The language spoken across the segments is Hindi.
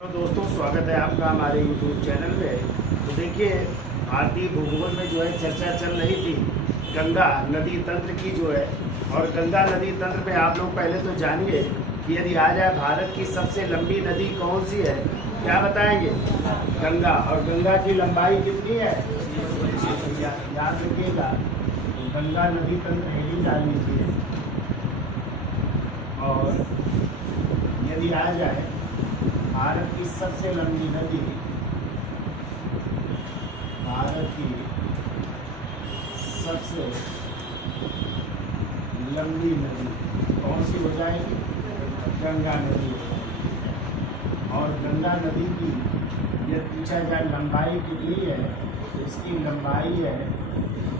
तो दोस्तों स्वागत है आपका हमारे YouTube चैनल में। तो देखिए, भारतीय भूगोल में जो है चर्चा चल रही थी गंगा नदी तंत्र की जो है। और गंगा नदी तंत्र में आप लोग पहले तो जानिए कि यदि आ जाए भारत की सबसे लंबी नदी कौन सी है, क्या बताएंगे? गंगा। और गंगा की लंबाई कितनी है? याद रखिएगा, गंगा नदी तंत्र हेडिंग डाल लीजिए। और यदि आ जाए भारत की सबसे लंबी नदी, भारत की सबसे लंबी नदी कौन सी हो जाएगी? गंगा नदी हो जाएगी। और गंगा नदी की यदि पूछा जाए लंबाई कितनी है, तो इसकी लंबाई है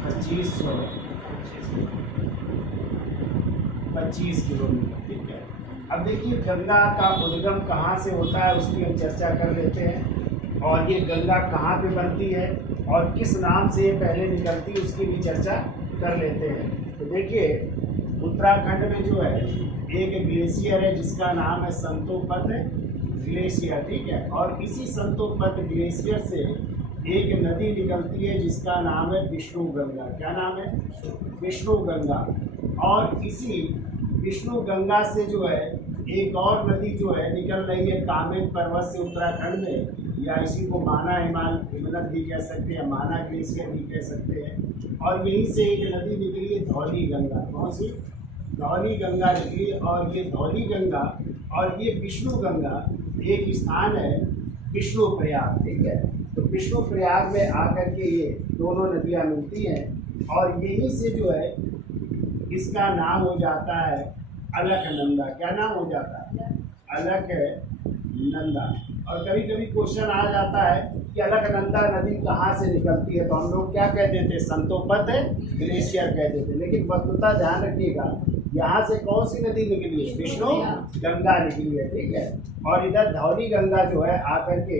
2525 किलोमीटर। ठीक है। अब देखिए, गंगा का उद्गम कहाँ से होता है उसकी हम चर्चा कर लेते हैं। और ये गंगा कहाँ पे बनती है और किस नाम से ये पहले निकलती है उसकी भी चर्चा कर लेते हैं। तो देखिए, उत्तराखंड में जो है एक ग्लेशियर है जिसका नाम है संतोपत ग्लेशियर। ठीक है। और इसी संतोपत ग्लेशियर से एक नदी निकलती है जिसका नाम है विष्णु गंगा। क्या नाम है? विष्णु गंगा। और इसी विष्णु गंगा से जो है एक और नदी जो है निकल रही है कामेंग पर्वत से उत्तराखंड में, या इसी को माना हिमनद भी कह सकते हैं, माना ग्लेशियर भी कह सकते हैं। और यहीं से एक नदी निकली है धौली गंगा। कौन सी? धौली गंगा निकली। और ये धौली गंगा और ये विष्णु गंगा एक स्थान है विष्णु प्रयाग। ठीक है। तो विष्णु प्रयाग में आकर के ये दोनों नदियाँ मिलती हैं और यहीं से जो है इसका नाम हो जाता है अलकनंदा। क्या नाम हो जाता है? अलकनंदा। और कभी कभी क्वेश्चन आ जाता है कि अलकनंदा नदी कहाँ से निकलती है, तो हम लोग क्या कहते थे? संतोपत ग्लेशियर कहते थे। लेकिन वस्तुतः ध्यान रखिएगा, यहाँ से कौन सी नदी निकली है? विष्णु गंगा निकली है। ठीक है। और इधर धौली गंगा जो है आकर के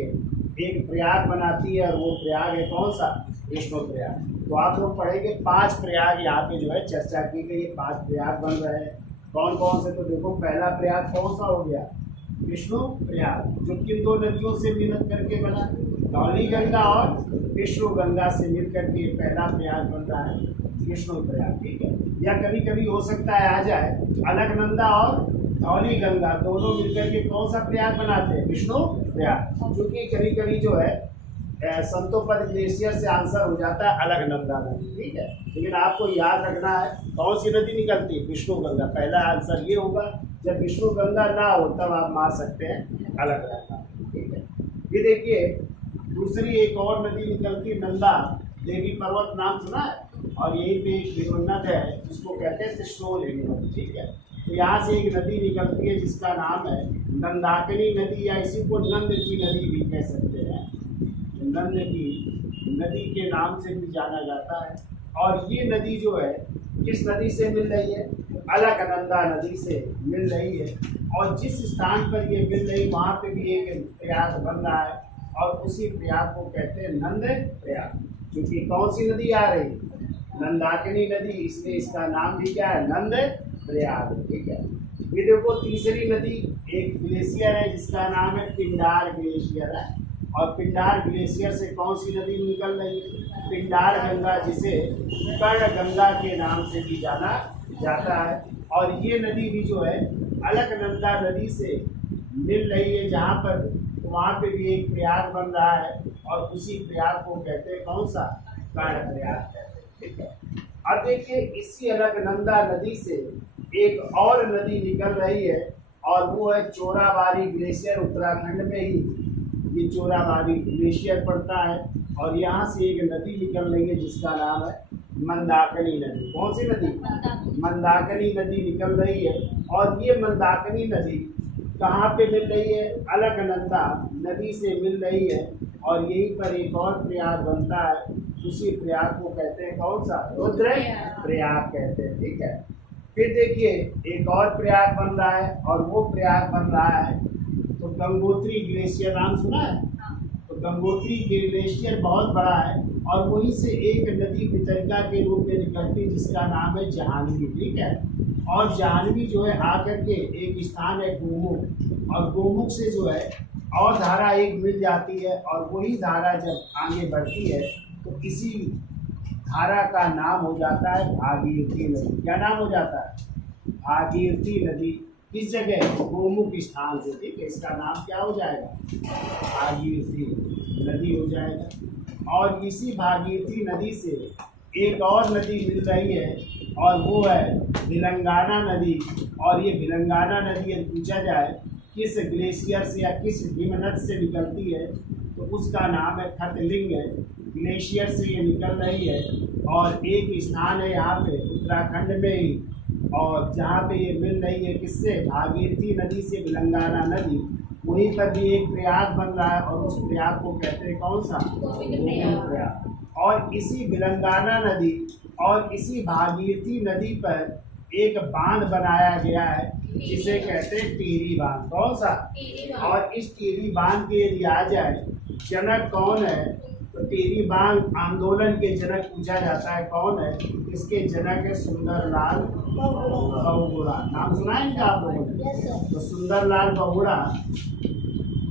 एक प्रयाग बनाती है, और वो प्रयाग है कौन सा? विष्णु प्रयाग। तो आप लोग पढ़ेंगे 5 प्रयाग यहाँ पे जो है चर्चा की गई है। 5 प्रयाग बन रहे हैं। कौन कौन से? तो देखो, पहला प्रयाग कौन सा हो गया? विष्णु प्रयाग, जो किन दो नदियों से मिल करके बना? धौली गंगा और विष्णु गंगा से मिल करके पहला प्रयाग बन रहा है विष्णु प्रयाग। ठीक है। या कभी कभी हो सकता है आ जाए अलकनंदा और धौली गंगा दोनों मिलकर के कौन सा प्रयाग बनाते हैं? विष्णु प्रयाग। क्योंकि कभी कभी जो है संतोपत ग्लेशियर से आंसर हो जाता है अलकनंदा नदी। ठीक है। लेकिन आपको याद रखना है कौन सी नदी निकलती है? विष्णु गंगा। पहला आंसर ये होगा। जब विष्णु गंगा ना हो तब आप मान सकते हैं अलकनंदा। ठीक है। ये देखिए, दूसरी एक और नदी निकलती है नंदा देवी पर्वत। नाम सुना है? और यहीं पे एक हिमनद है जिसको कहते हैं त्रिशूल हिमनद। ठीक है। तो यहाँ से एक नदी निकलती है जिसका नाम है नंदाकिनी नदी, या इसी को नंद की नदी भी कह सकते हैं। नंद की नदी के नाम से भी जाना जाता है। और ये नदी जो है किस नदी से मिल रही है? अलकनंदा नदी से मिल रही है। और जिस स्थान पर ये मिल रही वहाँ पे भी एक प्रयाग बन रहा है, और उसी प्रयाग को कहते हैं नंद प्रयाग। क्योंकि कौन सी नदी आ रही? नंदाकिनी नदी, इसलिए इसका नाम भी क्या है? नंद प्रयाग। ठीक है। ये देखो, तीसरी नदी एक ग्लेशियर है जिसका नाम है पिंडार ग्लेशियर है। और पिंडार ग्लेशियर से कौन सी नदी निकल रही है? पिंडार गंगा, जिसे कर्ण गंगा के नाम से भी जाना जाता है। और ये नदी भी जो है अलकनंदा नदी से मिल रही है, जहाँ पर वहाँ पे भी एक प्रयाग बन रहा है, और उसी प्रयाग को कहते हैं कौन सा? कर्ण प्रयाग कहते हैं। ठीक है। अब देखिए, इसी अलकनंदा नदी से एक और नदी निकल रही है, और वो है चोराबाड़ी ग्लेशियर। उत्तराखंड में ही ये चोराबाड़ी ग्लेशियर पड़ता है। और यहाँ से एक नदी निकल रही है जिसका नाम है मंदाकिनी नदी। कौन सी नदी? मंदाकिनी नदी निकल रही है। और ये मंदाकिनी नदी कहाँ पे मिल रही है? अलकनंदा नदी से मिल रही है। और यहीं पर एक और प्रयाग बनता है, उसी प्रयाग को कहते हैं कौन सा? रुद्र प्रयाग कहते हैं। ठीक है। फिर देखिए, एक और प्रयाग बन रहा है, और वो प्रयाग बन रहा है तो गंगोत्री ग्लेशियर। नाम सुना है? तो गंगोत्री ग्लेशियर बहुत बड़ा है, और वहीं से एक नदी वितरिका के रूप में निकलती है जिसका नाम है जाह्नवी। ठीक है। और जाह्नवी जो है आकर के एक स्थान है गोमुख, और गोमुख से जो है और धारा एक मिल जाती है और वही धारा जब आगे बढ़ती है तो इसी धारा का नाम हो जाता है भागीरथी नदी। क्या नाम हो जाता है? भागीरथी नदी। किस जगह? गोमुख स्थान से। ठीक है, इसका नाम क्या हो जाएगा? भागीरथी नदी हो जाएगा। और इसी भागीरथी नदी से एक और नदी मिल रही है और वो है भिलंगाना नदी। और ये भिलंगाना नदी यदि पूछा जाए किस ग्लेशियर से या किस हिमनद से निकलती है तो उसका नाम है खतलिंग। ग्लेशियर से ये निकल रही है और एक स्थान है यहाँ पे उत्तराखंड में ही, और जहाँ पे ये मिल रही है किससे? भागीरथी नदी से भिलंगाना नदी। वहीं पर भी एक प्रयाग बन रहा है और उस प्रयाग को कहते हैं कौन सा? गोविंद प्रयाग। और इसी भिलंगाना नदी और इसी भागीरथी नदी पर एक बांध बनाया गया है जिसे कहते हैं टिहरी बांध। कौन सा? और इस टिहरी बांध के यदि आ जाए जनक कौन है तो टिहरी बांध आंदोलन के जनक पूछा जाता है कौन है? इसके जनक है सुंदरलाल बहुगुणा। नाम सुनाएंगे आप लोगों ने? तो सुंदरलाल बहुगुणा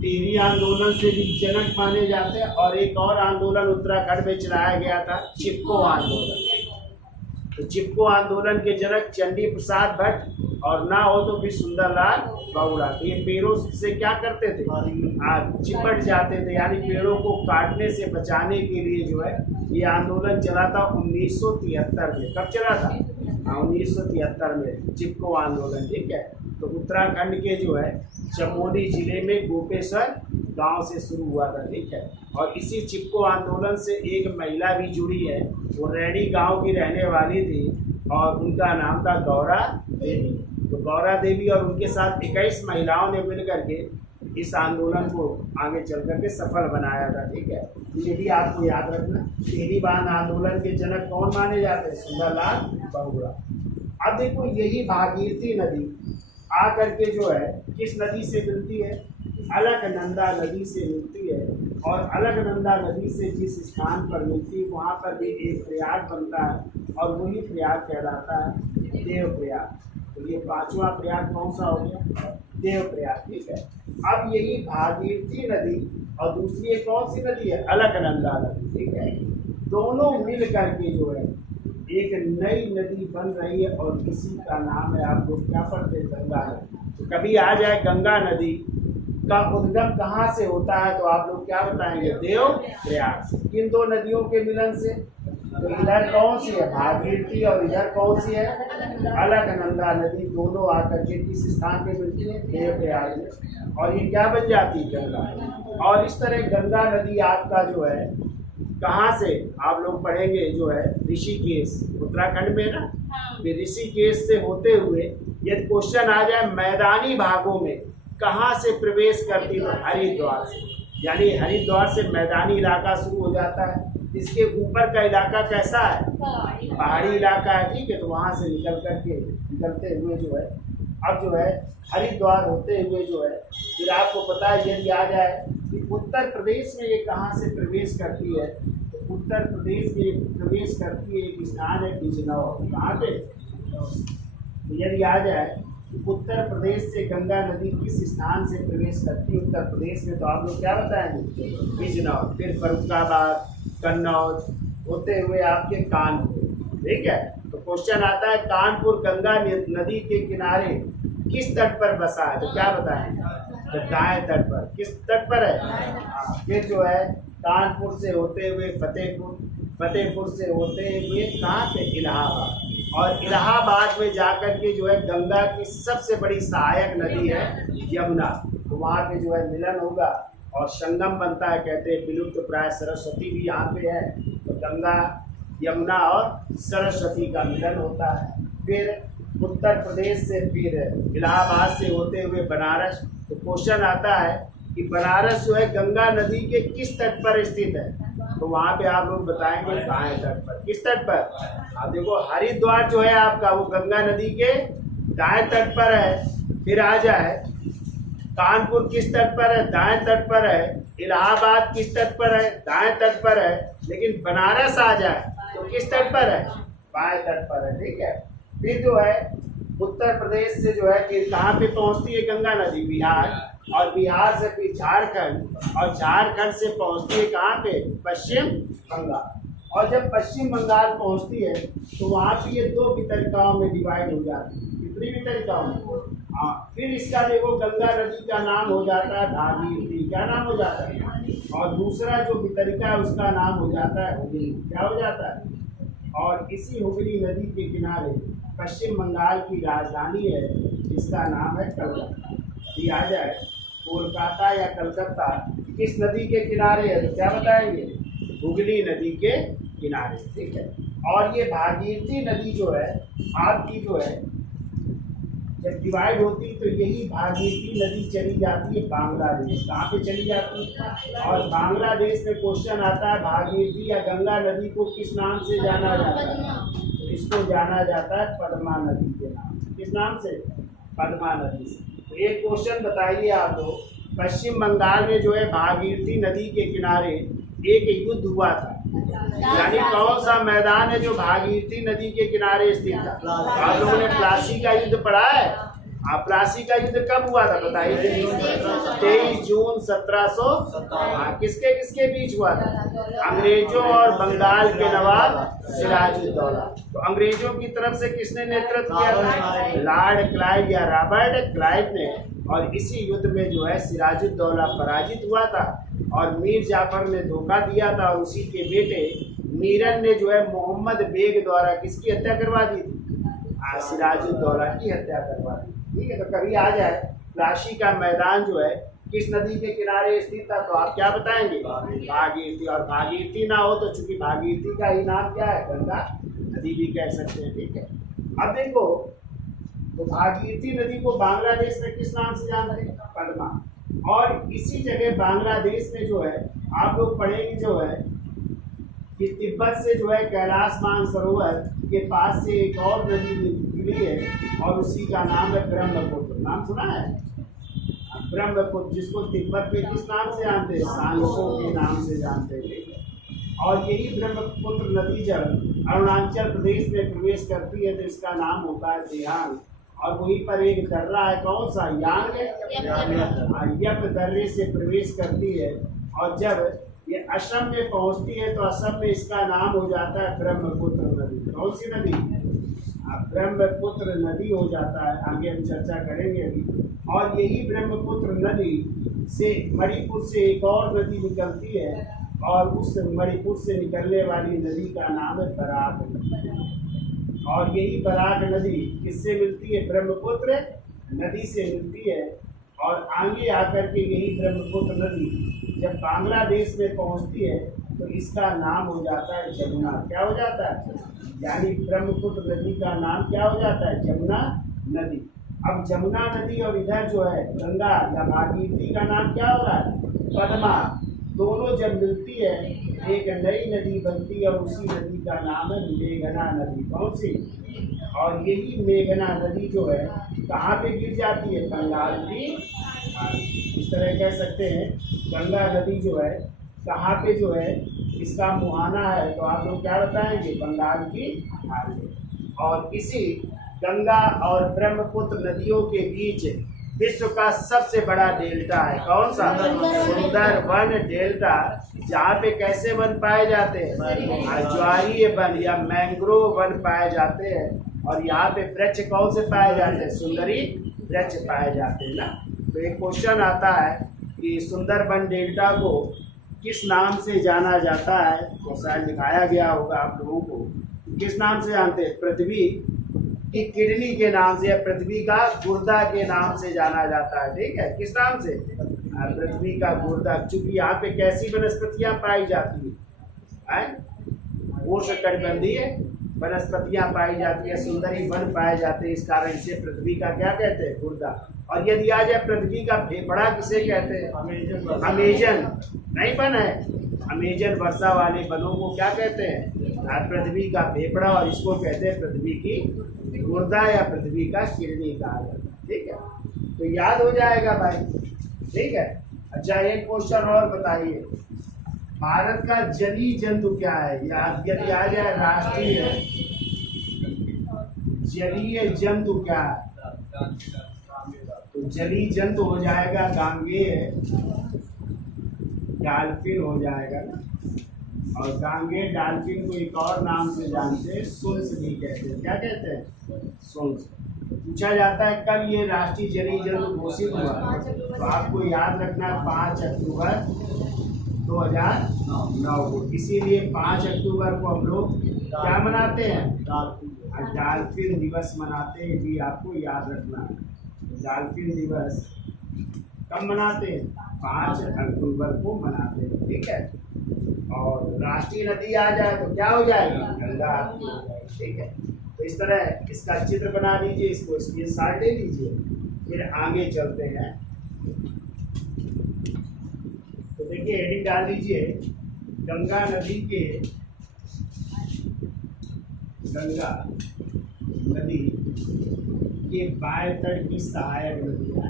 टिहरी आंदोलन से भी जनक माने जाते हैं। और एक और आंदोलन उत्तराखंड में चलाया गया था, चिपको आंदोलन। तो चिपको आंदोलन के जनक चंडी प्रसाद भट्ट, और ना हो तो फिर सुंदरलाल बहुगुणा। तो ये पेड़ों से क्या करते थे? चिपट जाते थे, यानी पेड़ों को काटने से बचाने के लिए जो है ये आंदोलन चला था 1973 में। कब चला था? 1973 में चिपको आंदोलन। ठीक है, तो उत्तराखंड के जो है चमोली जिले में गोपेश्वर गांव से शुरू हुआ था। ठीक है, और इसी चिपको आंदोलन से एक महिला भी जुड़ी है, वो रैणी गांव की रहने वाली थी और उनका नाम था गौरा देवी। तो गौरा देवी और उनके साथ 21 महिलाओं ने मिलकर के इस आंदोलन को आगे चल करके सफल बनाया था। ठीक है, ये भी आपको याद रखना। टिहरी बांध आंदोलन के जनक कौन माने जाते हैं? सुंदरलाल बहुगुणा। अब देखो यही भागीरथी नदी आकर के जो है किस नदी से मिलती है? अलकनंदा नदी से मिलती है। और अलकनंदा नदी से जिस स्थान पर मिलती है वहाँ पर भी एक प्रयाग बनता है और वही प्रयाग कहलाता है देवप्रयाग। तो ये पांचवा प्रयाग कौन सा हो गया? देवप्रयाग। ठीक है, अब यही भागीरथी नदी और दूसरी एक कौन सी नदी है? अलकनंदा नदी। ठीक है, दोनों मिल करके जो है एक नई नदी बन रही है और इसी का नाम है, आप लोग क्या पढ़ते हैं? गंगा नदी। तो कभी आ जाए गंगा नदी का उद्गम कहाँ से होता है तो आप लोग क्या बताएंगे? देवप्रयाग से। किन दो नदियों के मिलन से? तो इधर कौन सी है? भागीरथी, और इधर कौन सी है? अलकनंदा नदी। दोनों आकर के किस स्थान पे मिलती है? देवप्रयाग में। और ये क्या बन जाती है? गंगा। और इस तरह गंगा नदी आपका जो है कहाँ से आप लोग पढ़ेंगे जो है ऋषिकेश, उत्तराखंड में ना, फिर ऋषिकेश से होते हुए यदि क्वेश्चन आ जाए मैदानी भागों में कहाँ से प्रवेश करती तो हरिद्वार से। यानी हरिद्वार से मैदानी इलाका शुरू हो जाता है। इसके ऊपर का इलाका कैसा है? पहाड़ी इलाका है। ठीक है, तो वहाँ से निकलते हुए जो है अब जो है हरिद्वार होते हुए जो है फिर आपको पता है यदि आ जाए कि उत्तर प्रदेश में ये कहाँ से प्रवेश करती है तो उत्तर प्रदेश में प्रवेश करती है एक स्थान है बिजनौर। कहाँ पे? तो यदि आ जाए उत्तर प्रदेश से गंगा नदी किस स्थान से प्रवेश करती है उत्तर प्रदेश में तो आप लोग क्या बताएंगे? बिजनौर। फिर फर्रुखाबाद, कन्नौज होते हुए आपके कानपुर। ठीक है, तो क्वेश्चन आता है कानपुर गंगा नदी के किनारे किस तट पर बसा है तो क्या बताएंगे? तो दाएं तट पर। किस तट पर है? फिर जो है कानपुर से होते हुए फतेहपुर से होते हुए कहाँ पे? इलाहाबाद। और इलाहाबाद में जाकर के जो है गंगा की सबसे बड़ी सहायक नदी है यमुना। तो वहाँ पे जो है मिलन होगा और संगम बनता है। कहते हैं विलुप्त प्राय सरस्वती भी यहाँ पे है, तो गंगा, यमुना और सरस्वती का मिलन होता है। फिर उत्तर प्रदेश से फिर इलाहाबाद से होते हुए बनारस। तो क्वेश्चन आता है कि बनारस जो है गंगा नदी के किस तट पर स्थित है तो वहाँ पे आप लोग बताएंगे दाएं तट पर। किस तट पर? आप देखो हरिद्वार जो है आपका वो गंगा नदी के दाएं तट पर है। फिर आ जाए कानपुर किस तट पर है? दाएं तट पर है। इलाहाबाद किस तट पर है? दाएं तट पर है। लेकिन बनारस आ जाए तो किस तट पर है? बाएं तट पर है। ठीक है, फिर जो है उत्तर प्रदेश से जो है फिर कहाँ पे पहुँचती है गंगा नदी? बिहार। और बिहार से फिर झारखंड, और झारखंड से पहुंचती है कहाँ पे, पश्चिम बंगाल। और जब पश्चिम बंगाल पहुंचती है तो वहाँ पे ये दो वितरिकाओं में डिवाइड हो जाती है। कितनी वितरिकाओं में? हाँ, फिर इसका देखो गंगा नदी का नाम हो जाता है भागीरथी। क्या नाम हो जाता है? और दूसरा जो वितरिका है उसका नाम हो जाता है हुगली। क्या हो जाता है? और इसी हुगली नदी के किनारे पश्चिम बंगाल की राजधानी है जिसका नाम है कलकत्ता। ये आ जाए कोलकाता या कलकत्ता किस नदी के किनारे है, तो क्या बताएंगे? हुगली नदी के किनारे। ठीक है। और ये भागीरथी नदी जो है आपकी जो है जब डिवाइड होती तो यही भागीरथी नदी चली जाती है बांग्लादेश। कहाँ पे चली जाती है? और बांग्लादेश में क्वेश्चन आता है भागीरथी या गंगा नदी को किस नाम से जाना जाता है? तो इसको जाना जाता है पद्मा नदी के नाम। किस नाम से? पद्मा नदी से। तो एक क्वेश्चन बताइए आप लोग, पश्चिम बंगाल में जो है भागीरथी नदी के किनारे एक युद्ध हुआ था, यानी कौन सा मैदान है जो भागीरथी नदी के किनारे स्थित था? आप लोगों ने प्लासी का युद्ध पढ़ा है? आप प्लासी का युद्ध कब हुआ था बताइए? 23 जून 1700। किसके किसके बीच हुआ था? अंग्रेजों और बंगाल के नवाब सिराजुद्दौला। तो अंग्रेजों की तरफ से किसने नेतृत्व किया था? लॉर्ड क्लाइव या रॉबर्ट क्लाइव ने। और इसी युद्ध में जो है सिराजुद्दौला पराजित हुआ था और मीर जाफर ने धोखा दिया था। उसी के बेटे मीरन ने जो है मोहम्मद बेग द्वारा किसकी हत्या करवा दी थी? सिराजुद्दौला की हत्या करवा दी। ठीक है। तो कभी आ जाए प्लासी का मैदान जो है किस नदी के किनारे स्थित था, तो आप क्या बताएंगे? भागीरथी। और भागीरथी ना हो तो चूंकि भागीरथी का ही नाम क्या है? गंगा नदी भी कह सकते हैं। ठीक है। अब देखो तो भागीरथी नदी को बांग्लादेश में किस नाम से जानते हैं? पद्मा। और इसी जगह बांग्लादेश में जो है आप लोग पढ़ेंगे जो है कि तिब्बत से जो है कैलाश मानसरोवर के पास से एक और नदी निकली है और उसी का नाम है ब्रह्मपुत्र। नाम सुना है? ब्रह्मपुत्र, जिसको तिब्बत में किस नाम से जानते हैं? सांगपो के नाम से जानते हैं। और यही ब्रह्मपुत्र नदी जब अरुणाचल प्रदेश में प्रवेश करती है तो इसका नाम होता है देहांग। और वहीं पर एक दर्रा है, कौन सा? यांग। यप दर्रे से प्रवेश करती है और जब ये असम में पहुंचती है तो असम में इसका नाम हो जाता है ब्रह्मपुत्र नदी। कौन सी नदी? ब्रह्मपुत्र नदी हो जाता है। आगे हम चर्चा करेंगे अभी। और यही ब्रह्मपुत्र नदी से मणिपुर से एक और नदी निकलती है और उस मणिपुर से निकलने वाली नदी का नाम है बराक नदी। और यही बराक नदी किससे मिलती है? ब्रह्मपुत्र नदी से मिलती है। और आगे आकर के यही ब्रह्मपुत्र नदी जब बांग्लादेश में पहुंचती है तो इसका नाम हो जाता है जमुना। क्या हो जाता है? यानी ब्रह्मपुत्र नदी का नाम क्या हो जाता है? जमुना नदी। अब जमुना नदी और इधर जो है गंगा या भागीरथी का नाम क्या हो रहा है? पद्मा। दोनों जब मिलती है एक नई नदी बनती है और उसी नदी का नाम है मेघना नदी। कौन सी? और यही मेघना नदी जो है कहाँ पे गिर जाती है? बंगाल की। इस तरह कह सकते हैं गंगा नदी जो है कहाँ पे जो है इसका मुहाना है, तो आप लोग क्या बताएंगे? बंगाल की खाड़ी। और इसी गंगा और ब्रह्मपुत्र नदियों के बीच विश्व का सबसे बड़ा डेल्टा है। कौन सा? सुंदरबन डेल्टा। जहाँ पे कैसे वन पाए जाते हैं? ज्वारीय वन या मैंग्रोव वन पाए जाते हैं। और यहाँ पे वृक्ष कौन से पाए जाते हैं? सुंदरी वृक्ष पाए जाते हैं ना। तो एक क्वेश्चन आता है कि सुंदरबन डेल्टा को किस नाम से जाना जाता है, तो शायद दिखाया गया होगा आप लोगों को। किस नाम से जानते हैं? पृथ्वी की किडनी के नाम से या पृथ्वी का गुर्दा के नाम से जाना जाता है। ठीक है। किस नाम से? पृथ्वी का गुर्दा। चूंकि यहाँ पे कैसी वनस्पतियां पाई जाती है? उष्णकटिबंधीय वनस्पतियां पाई जाती है, सुंदरी वन पाए जाते हैं। इस कारण इसे पृथ्वी का क्या कहते हैं? गुर्दा। और यदि आ जाए पृथ्वी का फेफड़ा किसे कहते हैं? अमेजन। नहीं वन है, अमेजन वर्षा वाले वनों को क्या कहते हैं? पृथ्वी का फेफड़ा। और इसको कहते हैं पृथ्वी की गुर्दा या पृथ्वी का किडनी कहा जाता है। ठीक है। तो याद हो जाएगा भाई। ठीक है। अच्छा एक क्वेश्चन और बताइए, भारत का जलीय जंतु क्या है? यदि आ जाए राष्ट्रीय जलीय जंतु क्या है? तो जलीय जंतु हो जाएगा गांगेय, डाल्फिन हो जाएगा ना। और गांगेय डाल्फिन को एक और नाम से जानते हैं, सुल्स भी कहते हैं। क्या कहते हैं? सुल्स। पूछा जाता है कब ये राष्ट्रीय जलीय जंतु घोषित हुआ, तो आपको याद रखना 5 अक्टूबर 2009 को। इसीलिए 5 अक्टूबर को हम लोग क्या मनाते हैं? डाल्फिन दिवस मनाते हैं। भी आपको याद रखना है, डाल्फिन दिवस कब मनाते हैं? 5 अक्टूबर को मनाते हैं, ठीक है। और राष्ट्रीय नदी आ जाए तो क्या हो जाएगी? गंगा आरती हो जाएगी, ठीक है। तो इस तरह इसका चित्र बना लीजिए, इसको स्क्रीनशॉट ले लीजिए, फिर आगे चलते हैं। तो देखिए हेडिंग डाल लीजिए, गंगा नदी के बाएं तट की सहायक नदियाँ,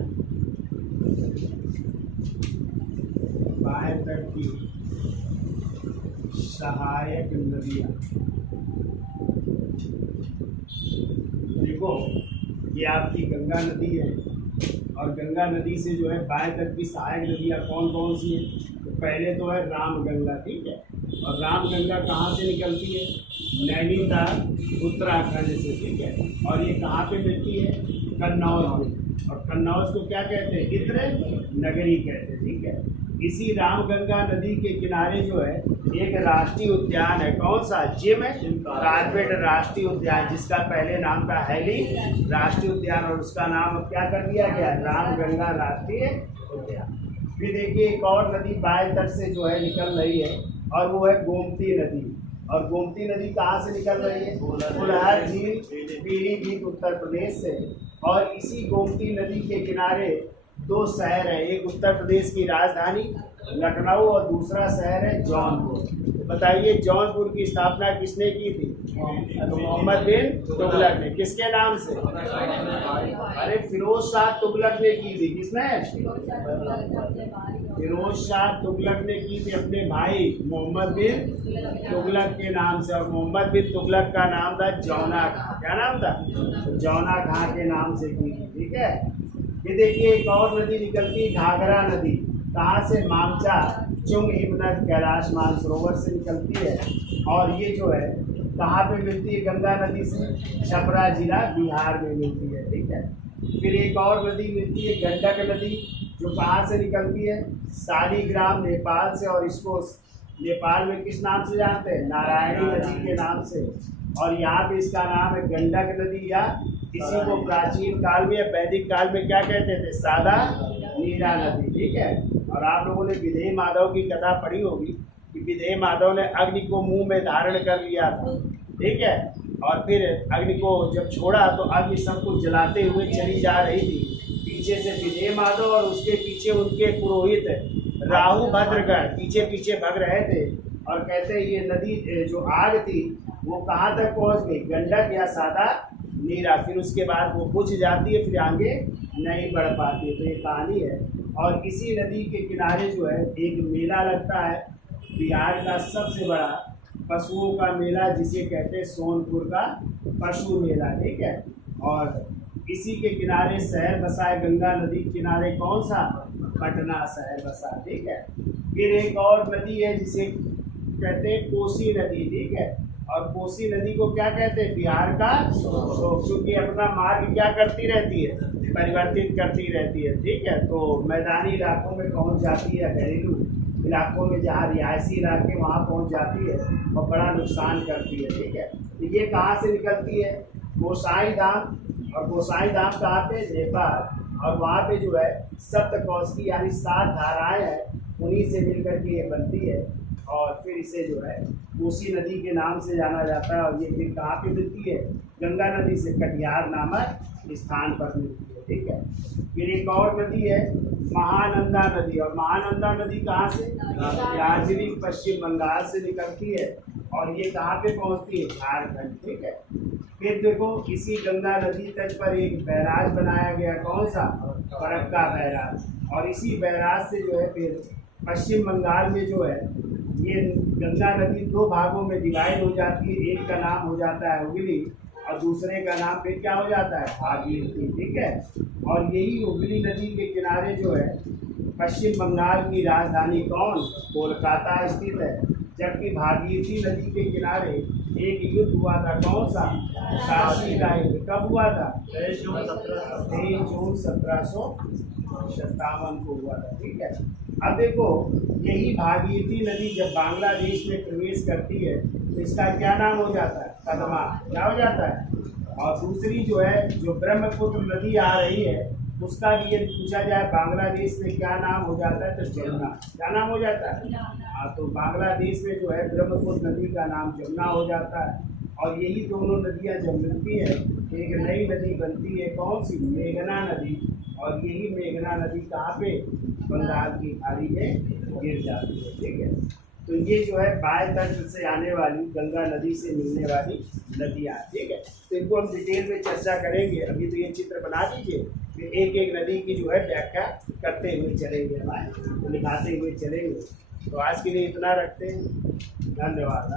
बाएं तट की सहायक नदियाँ। देखो ये आपकी गंगा नदी है, और गंगा नदी से जो है बाएं तट की सहायक नदियाँ कौन कौन सी है? तो पहले तो है रामगंगा, ठीक है। और रामगंगा कहाँ से निकलती है? नैनीताल उत्तराखंड से, ठीक है। और ये कहाँ पे मिलती है? कन्नौज में। और कन्नौज को क्या कहते हैं? इत्र नगरी कहते हैं, ठीक है। इसी रामगंगा नदी के किनारे जो है एक राष्ट्रीय उद्यान है। कौन सा? जिम कार्बेट राष्ट्रीय उद्यान, जिसका पहले नाम था हैली राष्ट्रीय उद्यान, और उसका नाम अब क्या कर दिया गया? रामगंगा राष्ट्रीय उद्यान। फिर देखिए एक और नदी बाएं तट से जो है निकल रही है, और वो है गोमती नदी। और गोमती नदी कहाँ से निकल रही है? फुलहर झील, पीलीभीत उत्तर प्रदेश से। और इसी गोमती नदी के किनारे 2 शहर हैं, एक उत्तर प्रदेश की राजधानी लखनऊ और दूसरा शहर है जौनपुर। बताइए जौनपुर की स्थापना किसने की थी? तो मोहम्मद बिन तुगलक ने। किसके नाम से? अरे फिरोज शाह तुगलक ने की थी। किसने? फिरोज शाह तुगलक ने की थी अपने भाई मोहम्मद बिन तुगलक के नाम से। और मोहम्मद बिन तुगलक का नाम था जौना खां। क्या नाम था? जौना खां के नाम से की थी, ठीक है। ये देखिए एक और नदी निकलती है, घाघरा नदी। कहाँ से? मामचा चुंग हिमनद कैलाश मानसरोवर से निकलती है। और ये जो है कहाँ पे मिलती है? गंगा नदी से छपरा जिला बिहार में मिलती है, ठीक है। फिर एक और नदी मिलती है गंडक नदी, जो कहाँ से निकलती है? शालीग्राम नेपाल से। और इसको नेपाल में किस नाम से जानते हैं? नारायणी नदी के नाम से। और यहाँ पे इसका नाम है गंडक नदी, या इसी को प्राचीन काल में या वैदिक काल में क्या कहते थे? सादा नीरा नदी, ठीक है। और आप लोगों ने विधेय माधव की कथा पढ़ी होगी कि विधेय माधव ने अग्नि को मुंह में धारण कर लिया था, ठीक है। और फिर अग्नि को जब छोड़ा तो अग्नि सब कुछ जलाते हुए चली जा रही थी। पीछे से विधेय माधव और उसके पीछे उनके पुरोहित राहु भद्रगढ़ पीछे पीछे भाग रहे थे। और कहते ये नदी जो आग थी वो कहाँ तक पहुँच गई? गंडक या सादा नीरा। फिर उसके बाद वो बुझ जाती है, फिर आगे नहीं बढ़ पाती है। तो ये कहानी है। और इसी नदी के किनारे जो है एक मेला लगता है, बिहार का सबसे बड़ा पशुओं का मेला, जिसे कहते हैं सोनपुर का पशु मेला, ठीक है। और इसी के किनारे शहर बसा है, गंगा नदी किनारे कौन सा? पटना शहर बसा, ठीक है। फिर एक और नदी है जिसे कहते हैं कोसी नदी, ठीक है। और कोसी नदी को क्या कहते हैं? बिहार का क्योंकि अपना मार्ग क्या करती रहती है? परिवर्तित करती रहती है, ठीक है। तो मैदानी इलाकों में पहुंच जाती है, घरेलू इलाकों में जहाँ रिहायशी इलाके वहाँ पहुँच जाती है और बड़ा नुकसान करती है, ठीक है। तो ये कहाँ से निकलती है? गोसाई धाम। और गोसाई धाम कहाँ पे? नेपाल। और वहाँ पे जो है सप्तकोशी यानी 7 धाराएं हैं, उन्हीं से मिलकर के ये बनती है। और फिर इसे जो है कोसी नदी के नाम से जाना जाता है। और ये फिर कहाँ पे मिलती है? गंगा नदी से कटिहार नामक स्थान पर मिलती है, ठीक है। फिर एक और नदी है महानंदा नदी। और महानंदा नदी कहाँ से? दार्जिलिंग पश्चिम बंगाल से निकलती है। और ये कहाँ पे पहुँचती है? झारखंड, ठीक है। फिर देखो इसी गंगा नदी तट पर एक बैराज बनाया गया, कौन सा? फरक्का बैराज। और इसी बैराज से जो है फिर पश्चिम बंगाल में जो है ये गंगा नदी 2 भागों में डिवाइड हो जाती है। एक का नाम हो जाता है हुगली और दूसरे का नाम फिर क्या हो जाता है, भागीरथी। ठीक है। और यही हुगली नदी के किनारे जो है पश्चिम बंगाल की राजधानी कौन, कोलकाता स्थित है। जबकि भागीरथी नदी के किनारे एक युद्ध हुआ था, कौन सा, काशी का युद्ध। कब हुआ था, 23 जून 1757 को हुआ था। ठीक है। अब देखो, यही भागीरथी नदी जब बांग्लादेश में प्रवेश करती है तो इसका क्या नाम हो जाता है, कदमा। क्या हो जाता है। और दूसरी जो है, जो ब्रह्मपुत्र नदी आ रही है, उसका भी यदि पूछा जाए बांग्लादेश में क्या नाम हो जाता है, तो जमुना। क्या नाम हो जाता है। हाँ, तो बांग्लादेश में जो है ब्रह्मपुत्र नदी का नाम जमुना हो जाता है। और यही दोनों नदियाँ जब मिलती है तो एक नई नदी बनती है, कौन सी, मेघना नदी। और यही मेघना नदी कहाँ पे, बंगाल की खाड़ी में गिर जाती है। ठीक है। तो ये जो है बाएं तट से आने वाली गंगा नदी से मिलने वाली नदियाँ। ठीक है। तो इनको हम डिटेल में चर्चा करेंगे। अभी तो ये चित्र बना दीजिए, फिर एक एक नदी की जो है व्याख्या करते हुए चलेंगे, हमारे तो लिखाते हुए चलेंगे। तो आज के लिए इतना रखते हैं। धन्यवाद।